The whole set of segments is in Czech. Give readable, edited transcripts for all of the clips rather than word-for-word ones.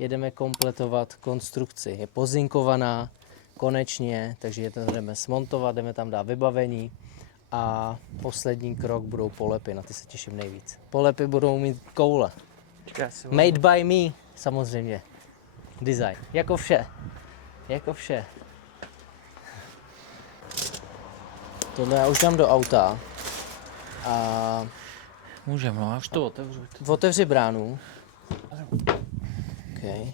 jedeme kompletovat konstrukci. Je pozinkovaná konečně, takže je to jdeme smontovat, jdeme tam dát vybavení a poslední krok budou polepy, na ty se těším nejvíc. Polepy budou mít koule. Made by me, samozřejmě. Design. Jako vše. Jako vše. Tohle já už dám do auta. A můžem, no, já už to otevřu. otevři bránu. Okay.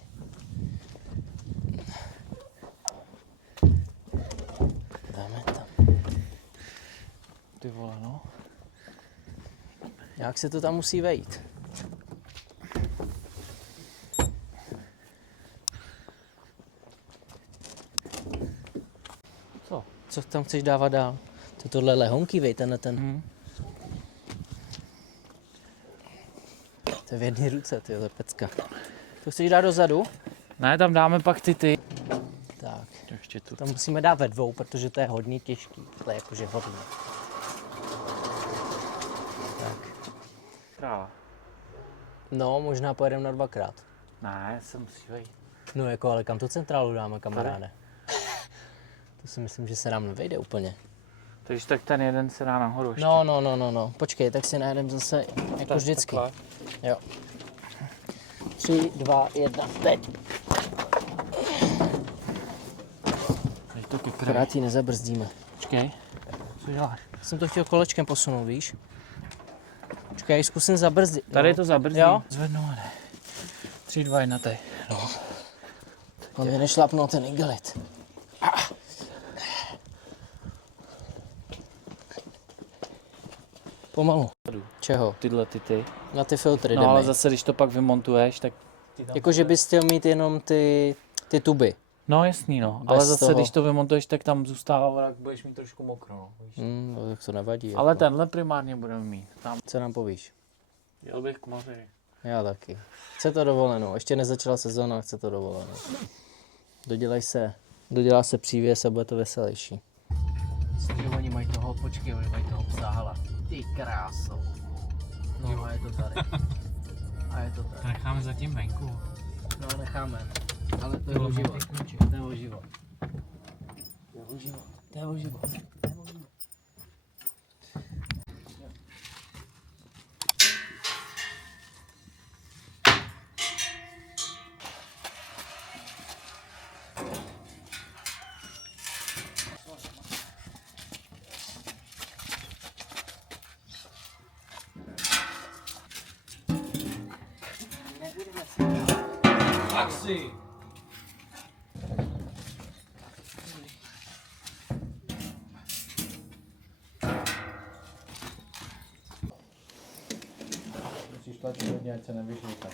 Dáme tam. Ty vole, no. Jak se to tam musí vejít? Co tam chceš dávat dál? To tohle lehonky, vej, ten. To je v jedné ruce, to je pecka. To chceš dát dozadu? Ne, tam dáme pak ty. Tak. Ještě tu. To musíme dát ve dvou, protože to je hodně těžký. To je jakože hodně. Tak. Kráva. No, možná pojedeme na dvakrát. Ne, se musí vejít. No jako, ale kam tu centrálu dáme, kamaráde? To si myslím, že se nám nevejde úplně. Takže tak ten jeden se dá nahoru ještě. No. Počkej, tak si najdem zase jako Tak, vždycky. takhle. Jo. 3, 2, 1, teď. Teď to kykré. Akorát ji nezabrzdíme. Počkej. Co děláš? Jsem to chtěl kolečkem posunout, víš? Počkej, zkusím zabrzdit. Tady to zabrzdím. Jo? Zvednu, ne. 3, 2, 1, teď. No. On mě nešlapnul ten igelit. Pomalu. Čeho? Tyhle ty. Na ty filtry No jdeme. ale zase, když to pak vymontuješ, tak... Jakože bys chtěl mít jenom ty tuby. No jasný, no. Bez Ale zase, toho. když to vymontuješ, tak tam zůstává, tak budeš mít trošku mokro, no. Víš? No, tak to nevadí. Ale jako. tenhle primárně budeme mít. Tam. Co nám povíš? Jel bych k moři. Já taky. Chce to dovolenou. Ještě nezačala sezóna, chce to dovolenou. Dodělá se přívěs a bude to veselější. Oni mají toho, počkej, oni mají toho psáhala. Ty kráso. No a je to tady. To necháme zatím venku. No necháme. Ale to je o život. To je o život. To je o život. Taxi! Musíš tlačit hodně, ať se nevyšlíká.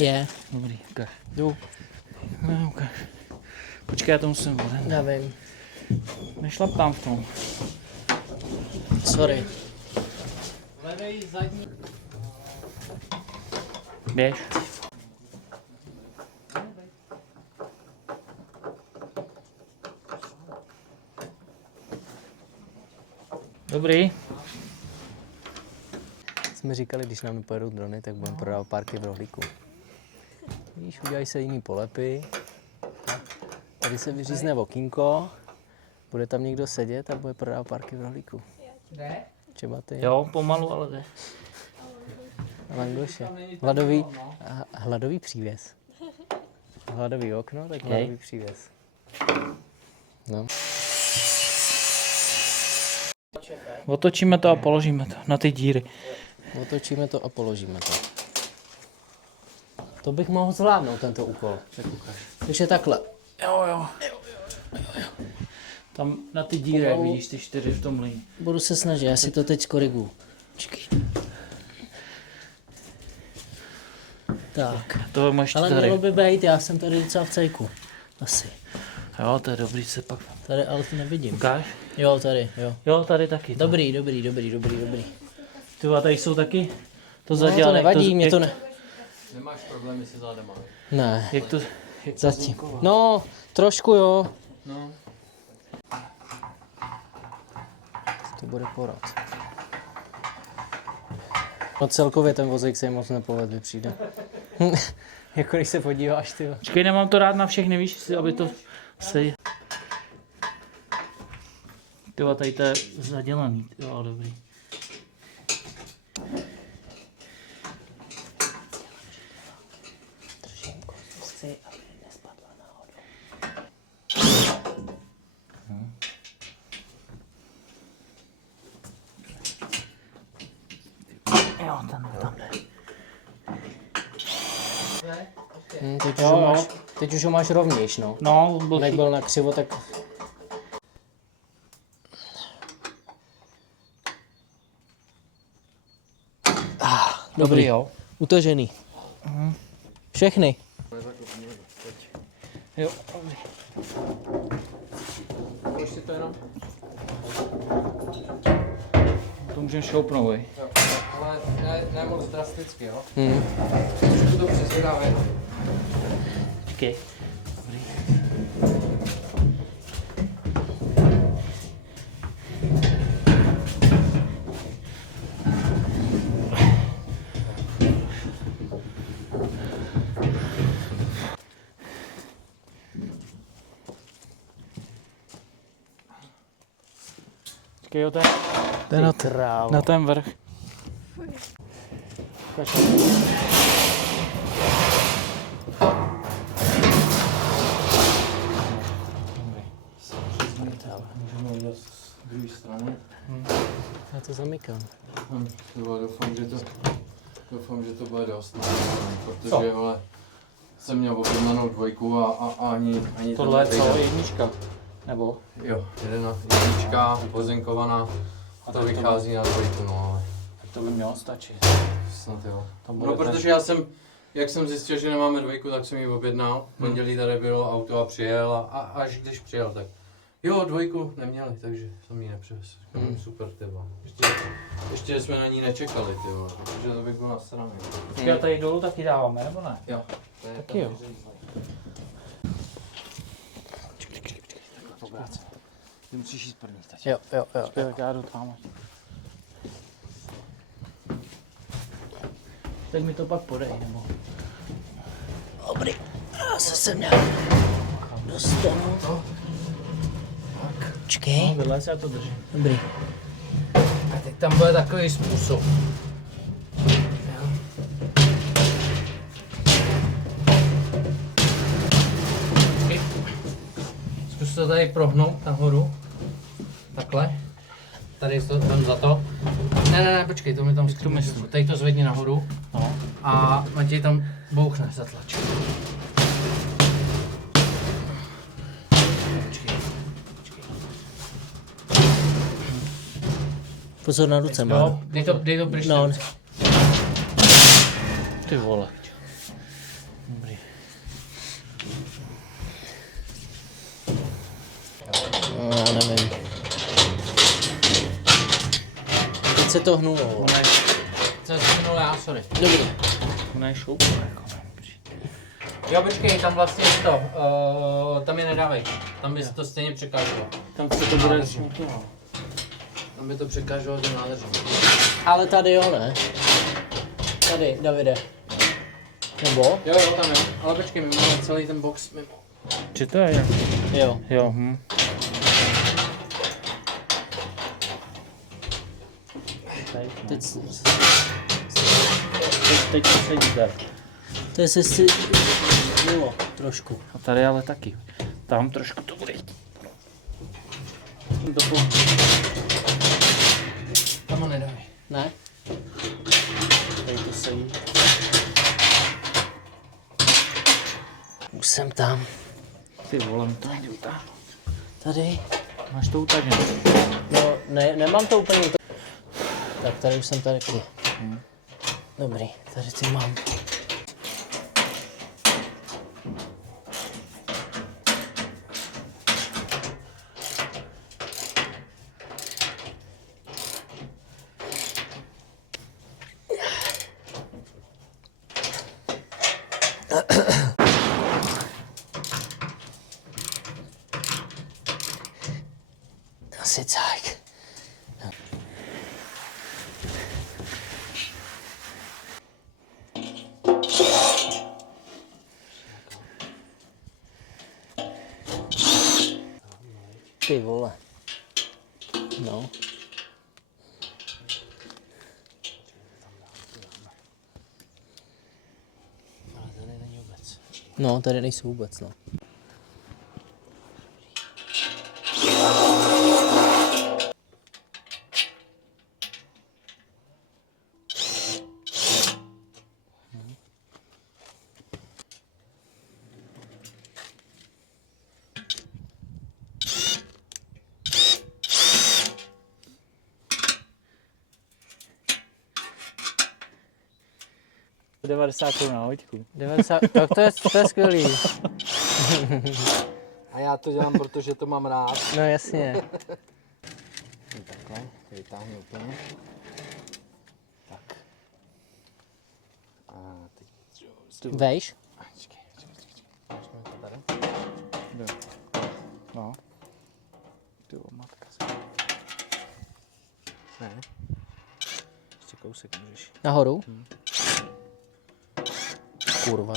Je. Dobrý, ukaž. Jdu. No, ukaž. Počkej, já to musím volit. Já vím. Nešlap tam v tom. Sorry. Levej zadní. Běž. Dobrý. Jsme říkali, když nám nepojedou drony, tak budeme prodávat párky v rohlíku. Víš, udělají se jiný polepy. Tady se vyřízne okýnko. Bude tam někdo sedět a bude prodávat párky v rohlíku. Třeba ty. Jo, pomalu, ale jde. Langoše. Hladový přívěs. Hladový okno, tak hladový přívěs. No. Otočíme to a položíme to na ty díry. Otočíme to a položíme to. To bych mohl zvládnout, tento úkol. Takže takhle. Jo. Tam na ty díry, vidíš ty 4 v tom mlýně. Budu se snažit, já si to teď skoriguju. Počkej. Tak. To máš Ale tady. mělo by být, já jsem tady docela v cejku. Asi. Jo, to je dobrý, se pak... Tady ale to nevidím. Ukáž? Jo, tady, jo. Jo, tady taky. To. Dobrý. Ty a tady jsou taky... To No, zadělali. to nevadí, mě to ne... Nemáš problémy se zádama. Ne, Jak to zatím. No, trošku jo. No. To bude porad. No celkově ten vozík se jim moc nepovedl, mi přijde. Jako když se podíváš, ty. Počkej, nemám to rád na všechny, víš, aby to se... Tyjo, tady to je zadělaný, jo, dobrý. Držím konstrukci, aby nespadla náhodou. Jo, tam jde. Teď už ho máš rovnějš, no. No, byl Jak byl na křivo, tak... dobrý, jo. Utažený. Všechny. Jo, dobrý. Ještě to jenom? To můžeme šoupnout, vej. Ale ne moc drasticky, jo? Hmm. Trošku to přizvedáme. Počkej. Dobrý. Počkej, jo, to je na ten vrch. Můžeme udělat z druhé strany. Já to zamykám. Doufám, že to bude dost. Protože vole, jsem měl objednanou dvojku a ani Tohle je to nejde. co, jednička? Nebo? Jo, jednička, pozinkovaná. A to vychází na dvojku, no ale To by mělo stačit. snad jo. Tam bude No protože já jsem, jak jsem zjistil, že nemáme dvojku, tak jsem ji objednal. V pondělí tady bylo auto a přijel a až když přijel, tak jo, dvojku neměli, takže jsem ji nepřivez. Super, ty vole. Ještě jsme na ní nečekali, ty vole, protože to bych byl na straně. Počkej, a tady dolů taky dáváme, nebo ne? Jo. To je Taky jo. Ty musíš jít první teď. Jo. Tak já jdu tam. Tak mi to pak podej, nebo? Dobrý. Já se sem nějak dostanu. Počkej. Vedle se já to držím. Dobrý. A teď tam bude takový způsob. Zkus to tady prohnout nahoru. Takhle. Tady to tam za to. Ne, počkej, to mi tam skrytnu. Tady to zvedni nahoru. No. A Matěj tam bouchne, zatlač. Pozor na ruce, má. Jo, dej to pryč. No. Ty vole. Dobrý. No, já nevím. Teď se to hnulo. Co jsem minul já, sorry. Dobrý. Ona je šoupnu, jako. Jo, počkej, tam vlastně to, tam je nedávej. Tam by se to stejně překáželo. Tam se to bude... Tam by to překáželo ten nádrží. Ale tady jo, ne? Tady, Davide. Nebo? Jo, tam je. Ale počkej, my máme celý ten box mimo. Či to je? Jo. Jo, Teď, Teď to sedí tak. to je si bylo trošku. A tady ale taky. Tam trošku to bude. Tam ho nedávej. Ne? Tady to sedí. Už jsem tam. Ty vole, to nejde utáhnout. Tady. Máš to utažené. No, ne, nemám to úplně. Tak tady už jsem tady. Dobrý, tady ty mám. Asi tak. Ty vole. No. Ale tady není vůbec. No, tady nejsou vůbec, no. To 90 Kč na hoďku. 90, tak to je skvělý. A já to dělám, protože to mám rád. No jasně. Takhle, to vytáhnu úplně. Tak. A teď... Vejš? Počkej. Počkej to tady. No. Ty matka. Ne. Ještě kousek můžeš. Nahoru? Kurva.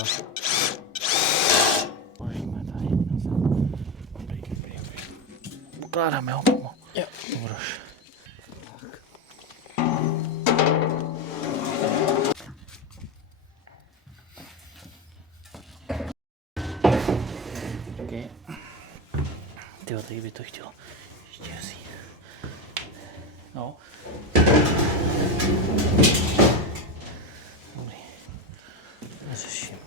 Položíme tady. Dobrý. Ukládáme ho pomalu. Jo. Dobroš. Okay. Tyjo, teď by to chtělo ještě vzít. No. Dobrý. Neřeším.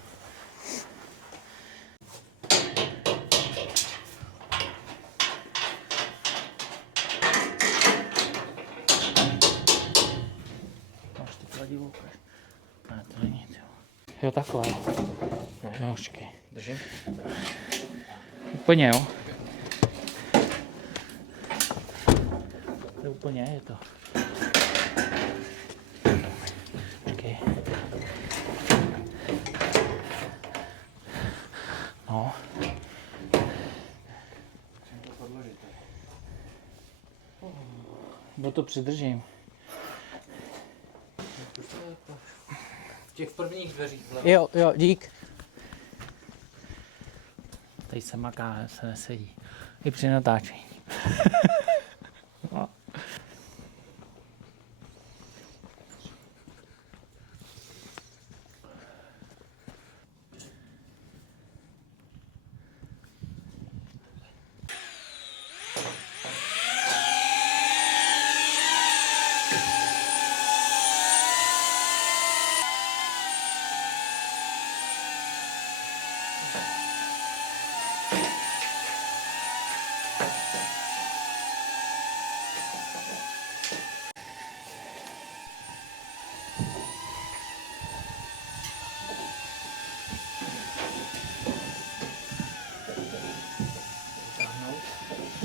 Máš ty kladivo, ukáž. Ne, to není, tyjo. Jo, takhle. Jo, počkej. Držím. Úplně, jo. To je úplně, je to. Počkej. No. No to přidržím. V těch prvních dveřích. Jo, dík. Tady se maká, se nesedí. I při natáčení. No.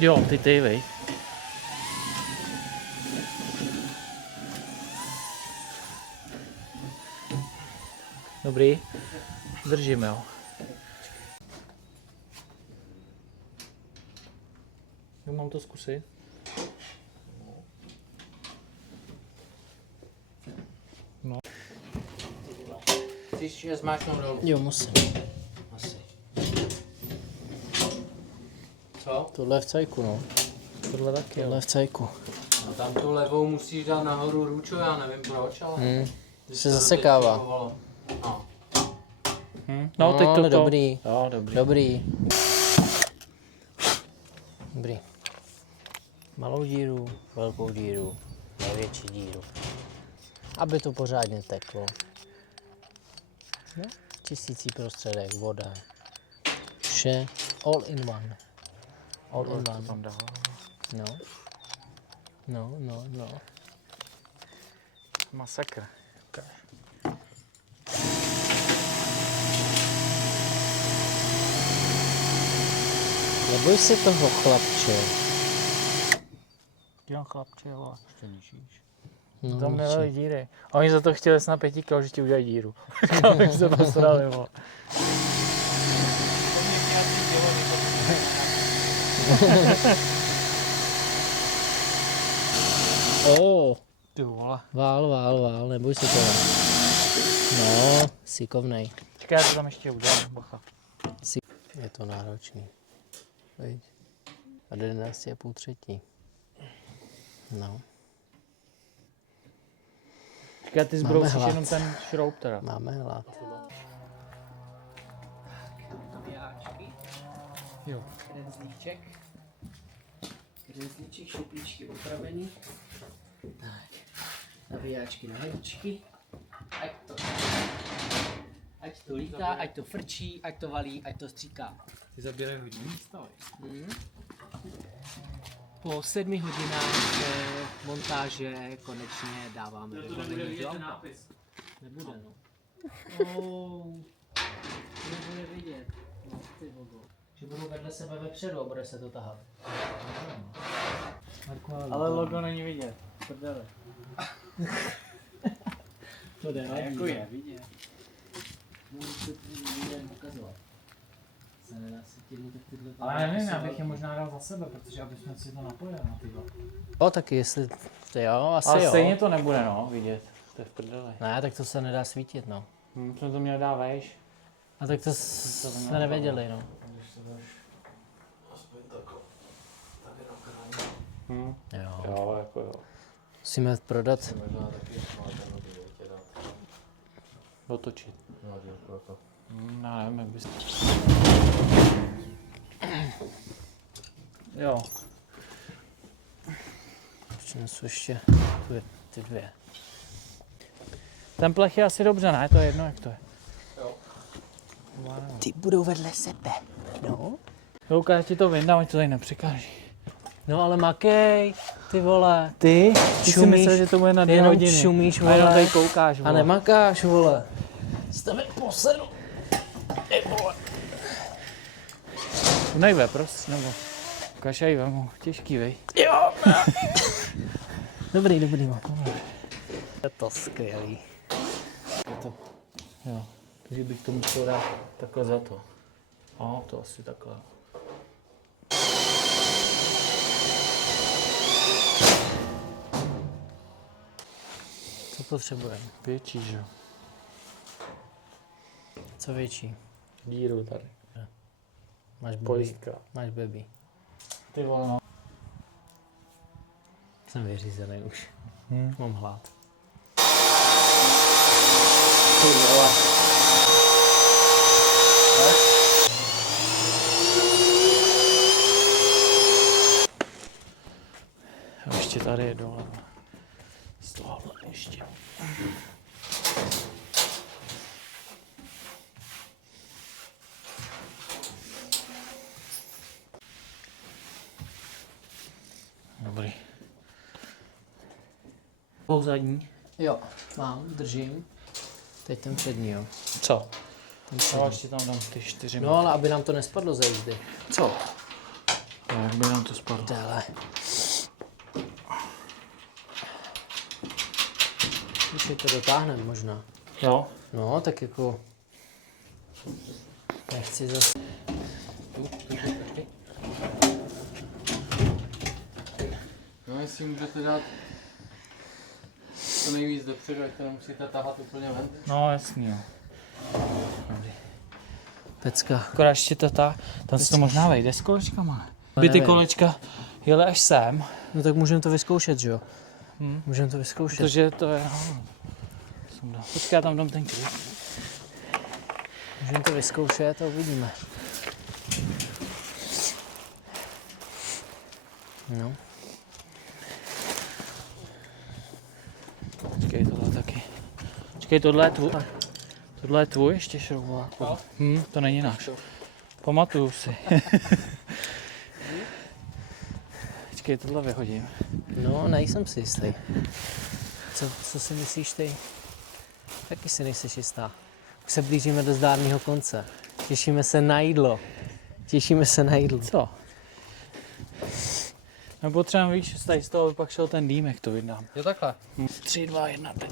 Jo, ty, vej. Dobrý. Držíme, jo. Jo, mám to zkusit. Chceš je zmáčknout dolů? Jo, musím. Asi. Co? Tohle je v cajku, no. Tohle taky, Tohle jo. je v cajku. No tam tu levou musíš dát nahoru ručo, já nevím proč, ale... Se zasekává. No. No, teď ale to. dobrý. Jo, dobrý. Dobrý. Dobrý. Malou díru, velkou díru, větší díru. Aby to pořádně teklo. No, čistící prostředek, voda. Vše all in one. All in To one. tam dá. No. No. Masakr. Neboj se toho, chlapče. Dělám chlapče, jo. Ještě nižíš. No, Tam nedali díry. A oni za to chtěli snad 5 kg, že ti udělají díru. Když se posrali, vole. Ty vole. Vál, neboj se toho. No, sikovnej. Čekaj, já to tam ještě udělám, bacha. Je to náročný. Viď? A do 11 je půl třetí. No, Říká, ty Máme zbrousíš hlad. jenom ten šroub teda. máme hlad. Navijáčky, Jo. renzlíček, šuplíčky opravený, tak, navijáčky na hadičky, ať to lítá, ať to frčí, ať to valí, ať to stříká. Ty zabírají hodně místa. Po 7 hodinách montáže konečně dáváme vybavení do auta. Nebude, no. Nebude vidět. No, ty vogo. Že budou vedle sebe vepředu a bude se to tahat. Ale logo není vidět. Prdele. To jde, Jako je vidět. Můžu to lidem ukazovat. Se nedá si těmi tak tyhle... Ale nevím, já bych je možná dal za sebe, protože aby jsme si to napojili na tyhle. Jo, taky jestli, jo, asi Ale jo. stejně to nebude, no, vidět. To je v prdeli. Ne, tak to se nedá svítit, no. Jsme to měli dát vejš. A tak to jsme nevěděli, no. Jo. Jo, jako jo. Musíme prodat. Možná taky máte nový tě dát. Otočit. No, dělku jako. Já nevím, jak bys... Jo. Přinesu ještě ty dvě. Ten plech je asi dobře, ne? To je jedno, jak to je. Ty budou vedle sebe. No. Luka, já ti to vyndám, ať to tady nepřekáží. No ale makej, ty vole. Ty si Šumíš, myslel, že to bude na 2 jenom hodiny. šumíš, A jenom vole. tady koukáš, A vole. nemakáš, vole. Stavě posedu. Nejve, prostě, nebo... Kašaj vemu, těžký, vej. Jo. Dobrý, mám. Je to skvělý. Jo. Takže bych to musel dát takhle za to. A to asi takhle. Co potřebujeme? Větší, že jo. Co větší? Díru tady. Máš baby. Pojistka. Máš baby. Ty vole, no. Jsem vyřízený už. Mám hlad. Ty vole. A ještě tady je dole. Z tohohle ještě. Dobrý. Pou zadní. Jo, mám, držím. Teď ten přední, jo. Co? Ten No, přední. ještě tam dám ty 4 No ale aby nám to nespadlo ze jízdy. Co? No, jak by nám to spadlo? Dále. Už to dotáhneme možná. Jo? No, tak jako... Nechci zase... No, jestli můžete dát to nejvíc dopředu, ať to nemusíte tahat úplně ven. No, jasný, jo. Pecka. Akorát ještě tam se to možná vejde s kolečkama. No, By ty nevím. kolečka jeli až sem, No tak můžeme to vyzkoušet, že jo? Můžeme to vyzkoušet. protože to je... Počkej, já tam dám ten klíč. Můžeme to vyzkoušet a uvidíme. No. Počkej, tohle taky. Počkej, tohle je tvůj. Tohle je tvůj ještě šroubovák. To není náš. Pamatuju si. Počkej, tohle vyhodím. No, nejsem si jistý. Co si myslíš ty? Taky si nejsi jistá. Už se blížíme do zdárného konce. Těšíme se na jídlo. Co? Nebo třeba víš, tady z toho by pak šel ten dýmek, to vydám. Jo, takhle. 3, 2, 1, teď.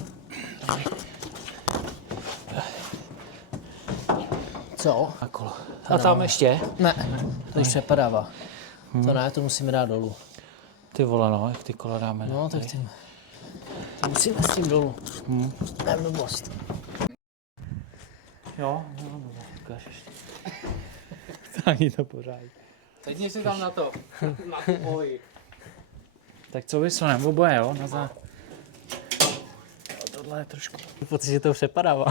Co? Na kolo. A tam ještě? Ne, to už přepadává. To ne, to musíme dát dolů. Ty vole, no, jak ty kola dáme. No, tak tím. To musíme s tím dolů. Ne, blbost. Jo, no, ukáž ještě. Ani to pořád. Sedni si tam na to. Na tu oji. Tak co vysunem, oboje, jo? Tohle je trošku... Pocit, že to přepadává.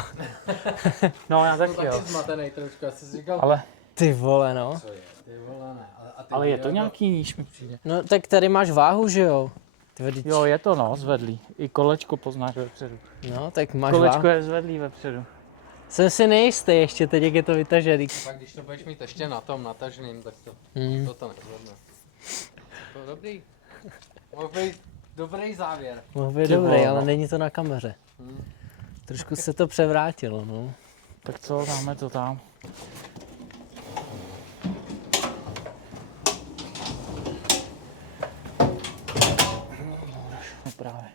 No, já Jsem taky, jo. taky zmatený trošku, já jsem si říkal, Ale, Ty vole, no. co je, ty vole, ne. A ty ale je to jako- nějaký níž, mi přijde. No tak tady máš váhu, že jo? Tvrdý. Jo, je to no, zvedlý. I kolečko poznáš vepředu. No, tak máš Kolečko váhu. je zvedlý vepředu. Jsem si nejistý ještě teď, jak je to vytažený. Tak když to budeš mít ještě na tom nataženým, tak to to nezvedne. To je dobrý. Mohl být dobrý závěr. Mohl být Ty dobrý, vole, ale no. není to na kameře. Trošku se to převrátilo, no. Tak co, dáme to tam. No právě.